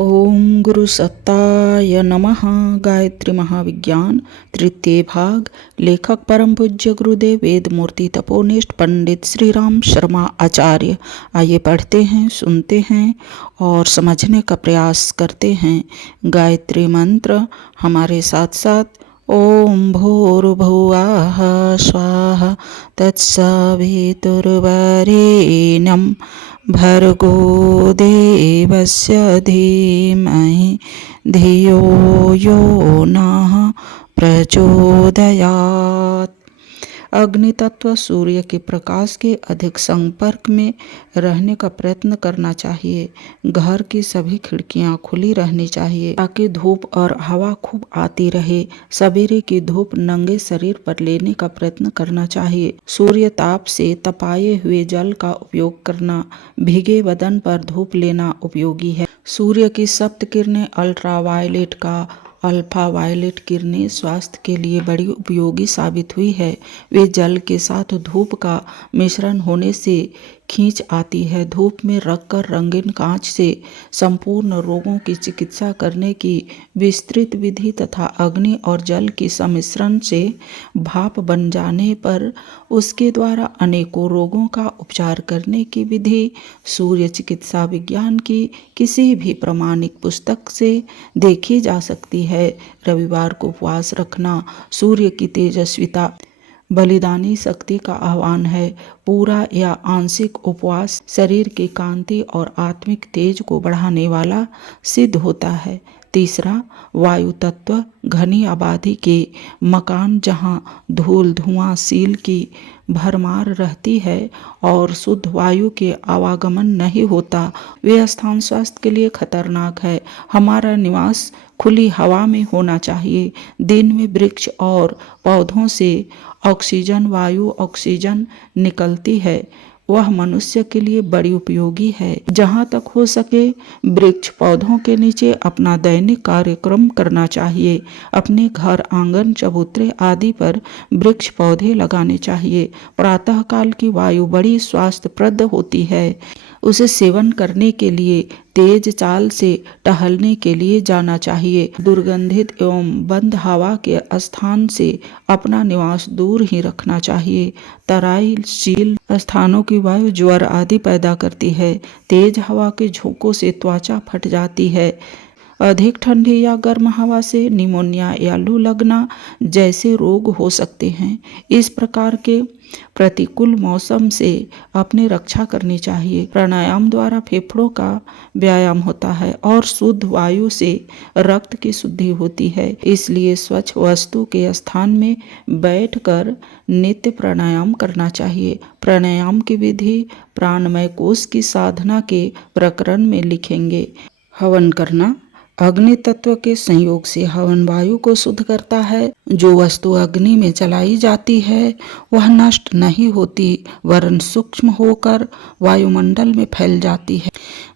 ओम गुरु सत्ताय नमः। गायत्री महाविज्ञान तृतीय भाग। लेखक परम पूज्य गुरुदेव वेद मूर्ति तपोनिष्ठ पंडित श्री राम शर्मा आचार्य। आइए पढ़ते हैं, सुनते हैं और समझने का प्रयास करते हैं। गायत्री मंत्र हमारे साथ साथ ओम भूर्भुवः स्वाहा तत्सवितुर्वरेण्यं भर्गो देवस्य धीमहि धियो यो नः प्रचोदयात्। अग्नि तत्व सूर्य के प्रकाश के अधिक संपर्क में रहने का प्रयत्न करना चाहिए। घर की सभी खिड़कियां खुली रहनी चाहिए ताकि धूप और हवा खूब आती रहे। सवेरे की धूप नंगे शरीर पर लेने का प्रयत्न करना चाहिए। सूर्य ताप से तपाए हुए जल का उपयोग करना, भीगे बदन पर धूप लेना उपयोगी है। सूर्य की सप्त किरणें अल्ट्रावायलेट का अल्फा वायलेट किरणें स्वास्थ्य के लिए बड़ी उपयोगी साबित हुई है। वे जल के साथ धूप का मिश्रण होने से खींच आती है। धूप में रखकर रंगीन कांच से संपूर्ण रोगों की चिकित्सा करने की विस्तृत विधि तथा अग्नि और जल की सम्मिश्रण से भाप बन जाने पर उसके द्वारा अनेकों रोगों का उपचार करने की विधि सूर्य चिकित्सा विज्ञान की किसी भी प्रमाणिक पुस्तक से देखी जा सकती है। रविवार को उपवास रखना सूर्य की तेजस्विता बलिदानी शक्ति का आह्वान है। पूरा या आंशिक उपवास शरीर की कांति और आत्मिक तेज को बढ़ाने वाला सिद्ध होता है। तीसरा, वायु तत्व घनी आबादी के मकान जहां धूल धुआं सील की भरमार रहती है और शुद्ध वायु के आवागमन नहीं होता, वे स्थान स्वास्थ्य के लिए खतरनाक है। हमारा निवास खुली हवा में होना चाहिए। दिन में वृक्ष और पौधों से ऑक्सीजन वायु ऑक्सीजन निकलती है, वह मनुष्य के लिए बड़ी उपयोगी है। जहाँ तक हो सके वृक्ष पौधों के नीचे अपना दैनिक कार्यक्रम करना चाहिए। अपने घर आंगन चबूतरे आदि पर वृक्ष पौधे लगाने चाहिए। प्रातःकाल की वायु बड़ी स्वास्थ्यप्रद होती है। उसे सेवन करने के लिए तेज चाल से टहलने के लिए जाना चाहिए। दुर्गंधित एवं बंद हवा के स्थान से अपना निवास दूर ही रखना चाहिए। तराईशील स्थानों की वायु ज्वर आदि पैदा करती है। तेज हवा के झोंकों से त्वचा फट जाती है। अधिक ठंडी या गर्म हवा से निमोनिया या लू लगना जैसे रोग हो सकते हैं। इस प्रकार के प्रतिकूल मौसम से अपनी रक्षा करनी चाहिए। प्राणायाम द्वारा फेफड़ों का व्यायाम होता है और शुद्ध वायु से रक्त की शुद्धि होती है। इसलिए स्वच्छ वस्तु के स्थान में बैठकर नित्य प्राणायाम करना चाहिए। प्राणायाम की विधि प्राणमय कोश की साधना के प्रकरण में लिखेंगे। हवन करना अग्नि तत्व के संयोग से हवन वायु को शुद्ध करता है। जो वस्तु अग्नि में जलाई जाती है वह नष्ट नहीं होती वरन सूक्ष्म होकर वायुमंडल में फैल जाती है।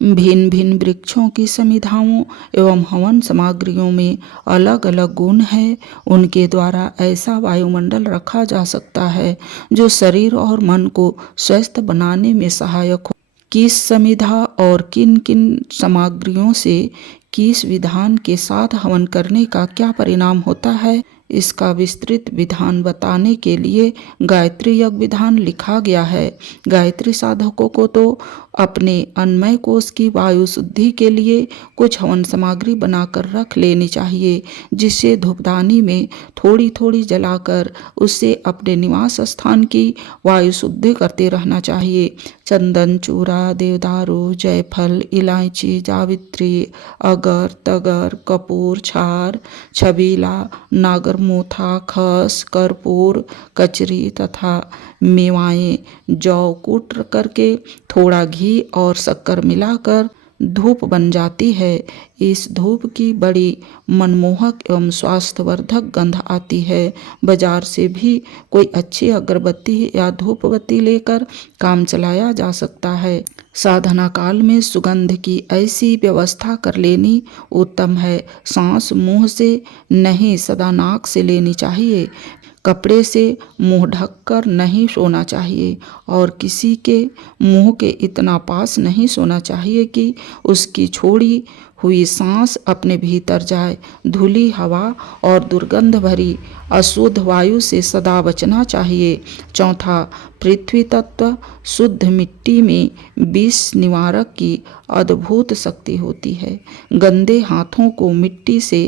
भिन्न भिन्न वृक्षों की समिधाओं एवं हवन सामग्रियों में अलग अलग गुण है। उनके द्वारा ऐसा वायुमंडल रखा जा सकता है जो शरीर और मन को स्वस्थ बनाने में सहायक हो। किस समिधा और किन किन सामग्रियों से किस विधान के साथ हवन करने का क्या परिणाम होता है, इसका विस्तृत विधान बताने के लिए गायत्री यज्ञ विधान लिखा गया है। गायत्री साधकों को तो अपने अन्नमय कोश की वायु शुद्धि के लिए कुछ हवन सामग्री बनाकर रख लेनी चाहिए, जिससे धूपदानी में थोड़ी थोड़ी जलाकर उससे अपने निवास स्थान की वायु शुद्धि करते रहना चाहिए। चंदन, चूरा, देवदारू, जायफल, इलायची, जावित्री, अगर, तगर, कपूर, छार, छबीला, नागरमोथा, खस, कर्पूर, कचरी तथा मेवाएं जौ कूट करके थोड़ा घी और शक्कर मिलाकर धूप बन जाती है। इस धूप की बड़ी मनमोहक एवं स्वास्थ्यवर्धक गंध आती है। बाजार से भी कोई अच्छी अगरबत्ती या धूपबत्ती लेकर काम चलाया जा सकता है। साधना काल में सुगंध की ऐसी व्यवस्था कर लेनी उत्तम है। सांस मुंह से नहीं सदा नाक से लेनी चाहिए। कपड़े से मुंह ढककर नहीं सोना चाहिए और किसी के मुंह के इतना पास नहीं सोना चाहिए कि उसकी छोड़ी हुई सांस अपने भीतर जाए। धुली हवा और दुर्गंध भरी अशुद्ध वायु से सदा बचना चाहिए। चौथा, पृथ्वी तत्व शुद्ध मिट्टी में विष निवारक की अद्भुत शक्ति होती है। गंदे हाथों को मिट्टी से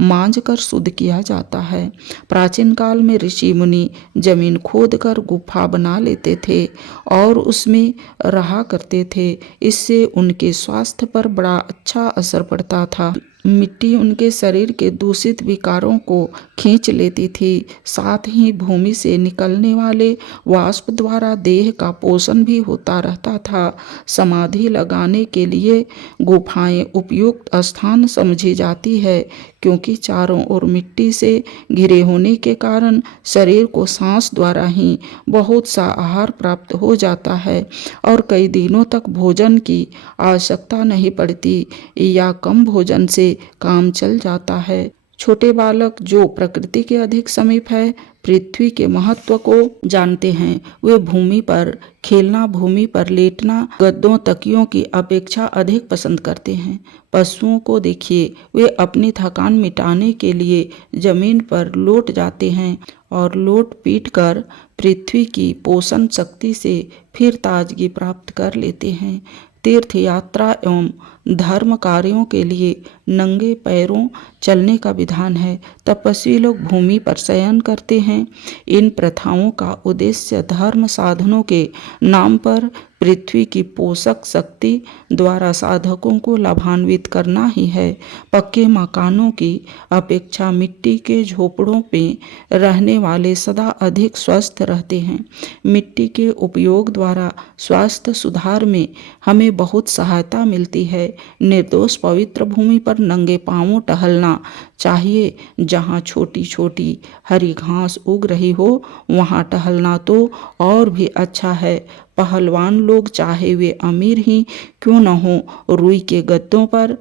मांजकर शुद्ध किया जाता है। प्राचीन काल में ऋषि मुनि जमीन खोदकर गुफा बना लेते थे और उसमें रहा करते थे। इससे उनके स्वास्थ्य पर बड़ा अच्छा असर पड़ता था। मिट्टी उनके शरीर के दूषित विकारों को खींच लेती थी। साथ ही भूमि से निकलने वाले वाष्प द्वारा देह का पोषण भी होता रहता था। समाधि लगाने के लिए गुफाएं उपयुक्त स्थान समझी जाती है, क्योंकि चारों ओर मिट्टी से घिरे होने के कारण शरीर को सांस द्वारा ही बहुत सा आहार प्राप्त हो जाता है और कई दिनों तक भोजन की आवश्यकता नहीं पड़ती या कम भोजन से काम चल जाता है। छोटे बालक जो प्रकृति के अधिक समीप है, पृथ्वी के महत्व को जानते हैं, वे भूमि पर खेलना, भूमि पर लेटना गद्दों तकियों की अपेक्षा अधिक पसंद करते हैं। पशुओं को देखिए, वे अपनी थकान मिटाने के लिए जमीन पर लौट जाते हैं और लौट पीट कर पृथ्वी की पोषण शक्ति से फिर ताजगी प्राप्त कर लेते हैं। तीर्थ यात्रा एवं धर्म कार्यों के लिए नंगे पैरों चलने का विधान है। तपस्वी लोग भूमि पर शयन करते हैं। इन प्रथाओं का उद्देश्य धर्म साधनों के नाम पर पृथ्वी की पोषक शक्ति द्वारा साधकों को लाभान्वित करना ही है। पक्के मकानों की अपेक्षा मिट्टी के झोपड़ों में रहने वाले सदा अधिक स्वस्थ रहते हैं। मिट्टी के उपयोग द्वारा स्वास्थ्य सुधार में हमें बहुत सहायता मिलती है। निर्दोष पवित्र भूमि पर नंगे पांवों टहलना चाहिए। जहाँ छोटी छोटी हरी घास उग रही हो, वहाँ टहलना तो और भी अच्छा है। पहलवान लोग चाहे वे अमीर ही क्यों न हो, रुई के गद्दों पर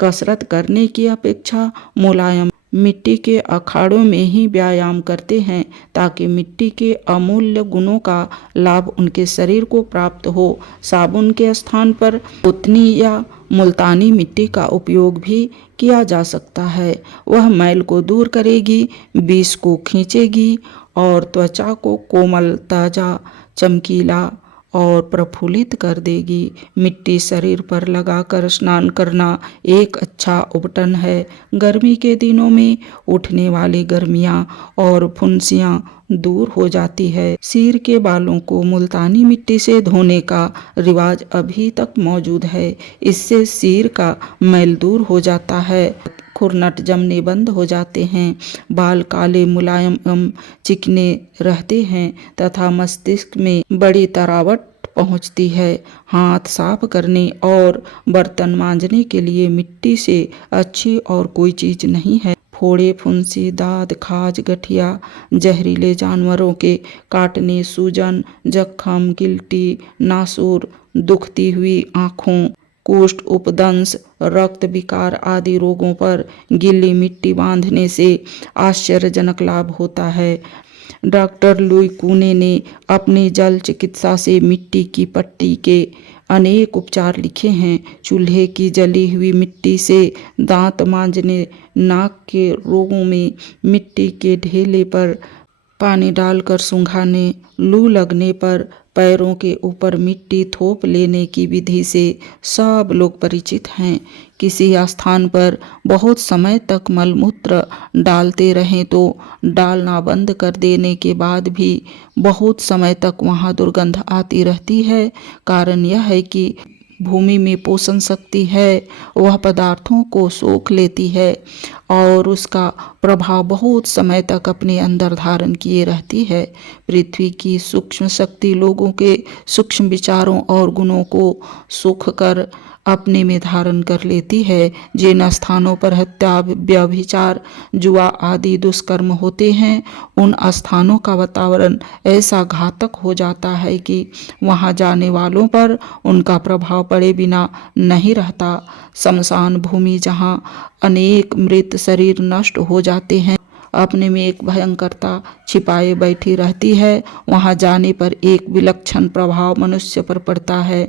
कसरत करने की अपेक्षा मुलायम मिट्टी के अखाड़ों में ही व्यायाम करते हैं, ताकि मिट्टी के अमूल्य गुणों का लाभ उनके शरीर को प्राप्त हो। साबुन के स्थान पर पुतनी या मुल्तानी मिट्टी का उपयोग भी किया जा सकता है। वह मैल को दूर करेगी, विष को खींचेगी और त्वचा को कोमल, ताजा, चमकीला और प्रफुल्लित कर देगी। मिट्टी शरीर पर लगाकर स्नान करना एक अच्छा उपटन है। गर्मी के दिनों में उठने वाली गर्मियाँ और फुंसियाँ दूर हो जाती है। सिर के बालों को मुल्तानी मिट्टी से धोने का रिवाज अभी तक मौजूद है। इससे सिर का मैल दूर हो जाता है, खुरनट जमने बंद हो जाते हैं, बाल काले, मुलायम एवं चिकने रहते हैं तथा मस्तिष्क में बड़ी तरावट पहुंचती है। हाथ साफ करने और बर्तन मांजने के लिए मिट्टी से अच्छी और कोई चीज नहीं है। फोड़े, फुंसी, दाद, खाज, गठिया, जहरीले जानवरों के काटने, सूजन, जख्म, गिल्टी, नासूर, दुखती हुई आँखों, कुष्ठ, उपदंश, रक्त विकार आदि रोगों पर गीली मिट्टी बांधने से आश्चर्यजनक लाभ होता है। डॉक्टर लुई कूने ने अपनी जल चिकित्सा से मिट्टी की पट्टी के अनेक उपचार लिखे हैं। चूल्हे की जली हुई मिट्टी से दांत मांजने, नाक के रोगों में मिट्टी के ढेले पर पानी डालकर सुंघाने, लू लगने पर पैरों के ऊपर मिट्टी थोप लेने की विधि से सब लोग परिचित हैं। किसी स्थान पर बहुत समय तक मलमूत्र डालते रहें तो डालना बंद कर देने के बाद भी बहुत समय तक वहाँ दुर्गंध आती रहती है। कारण यह है कि भूमि में पोषण शक्ति है, वह पदार्थों को सोख लेती है और उसका प्रभाव बहुत समय तक अपने अंदर धारण किए रहती है। पृथ्वी की सूक्ष्म शक्ति लोगों के सूक्ष्म विचारों और गुणों को सोख कर अपने में धारण कर लेती है। जिन स्थानों पर हत्या, व्यभिचार, जुआ आदि दुष्कर्म होते हैं, उन स्थानों का वातावरण ऐसा घातक हो जाता है कि वहां जाने वालों पर उनका प्रभाव पड़े बिना नहीं रहता। शमशान भूमि, जहां अनेक मृत शरीर नष्ट हो जाते हैं अपने में एक भयंकरता छिपाए बैठी रहती है। वहां जाने पर एक विलक्षण प्रभाव मनुष्य पर पड़ता है।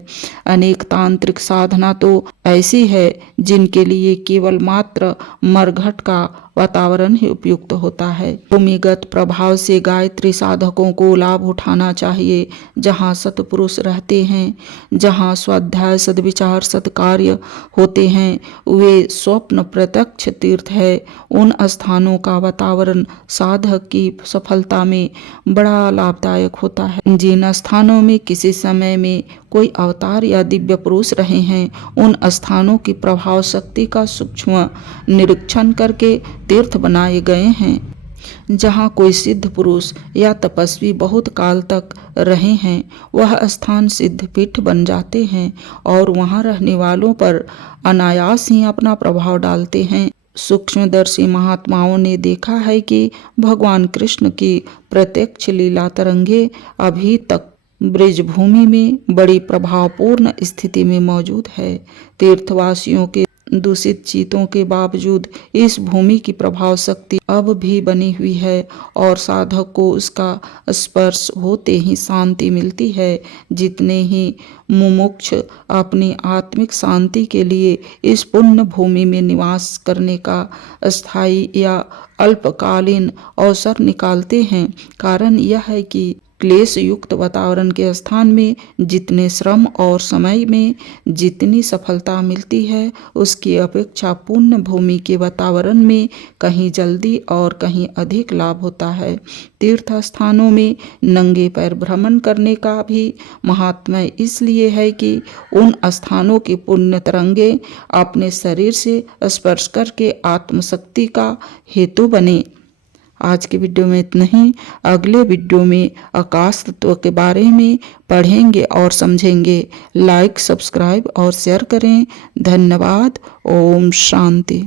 अनेक तांत्रिक साधना तो ऐसी है जिनके लिए केवल मात्र मरघट का वातावरण ही उपयुक्त होता है। भूमिगत प्रभाव से गायत्री साधकों को लाभ उठाना चाहिए। जहाँ सतपुरुष रहते हैं, जहाँ स्वाध्याय, सद्विचार, सत्कार्य होते हैं, वे स्वप्न प्रत्यक्ष तीर्थ है। उन स्थानों का वातावरण साधक की सफलता में बड़ा लाभदायक होता है। जिन स्थानों में किसी समय में कोई अवतार या दिव्य पुरुष रहे हैं, उन स्थानों की प्रभाव शक्ति का सूक्ष्म निरीक्षण करके तीर्थ बनाए गए हैं। जहाँ कोई सिद्ध पुरुष या तपस्वी बहुत काल तक रहे हैं, वह स्थान सिद्ध पीठ बन जाते हैं और वहाँ रहने वालों पर अनायास ही अपना प्रभाव डालते हैं। सूक्ष्मदर्शी महात्माओं ने देखा है कि भगवान कृष्ण की प्रत्यक्ष लीला तरंगे अभी तक ब्रजभूमि में बड़ी प्रभावपूर्ण स्थिति में मौजूद है। तीर्थवासियों के दूषित चितों के बावजूद इस भूमि की प्रभाव शक्ति अब भी बनी हुई है और साधक को उसका स्पर्श होते ही शांति मिलती है। जितने ही मुमुक्ष अपनी आत्मिक शांति के लिए इस पुण्य भूमि में निवास करने का स्थायी या अल्पकालीन अवसर निकालते हैं, कारण यह है कि क्लेश युक्त वातावरण के स्थान में जितने श्रम और समय में जितनी सफलता मिलती है, उसकी अपेक्षा पुण्य भूमि के वातावरण में कहीं जल्दी और कहीं अधिक लाभ होता है। तीर्थ स्थानों में नंगे पैर भ्रमण करने का भी महात्म्य इसलिए है कि उन स्थानों की पुण्य तरंगे अपने शरीर से स्पर्श करके आत्मशक्ति का हेतु बने। आज के वीडियो में इतना ही। अगले वीडियो में आकाश तत्व के बारे में पढ़ेंगे और समझेंगे। लाइक, सब्सक्राइब और शेयर करें। धन्यवाद। ओम शांति।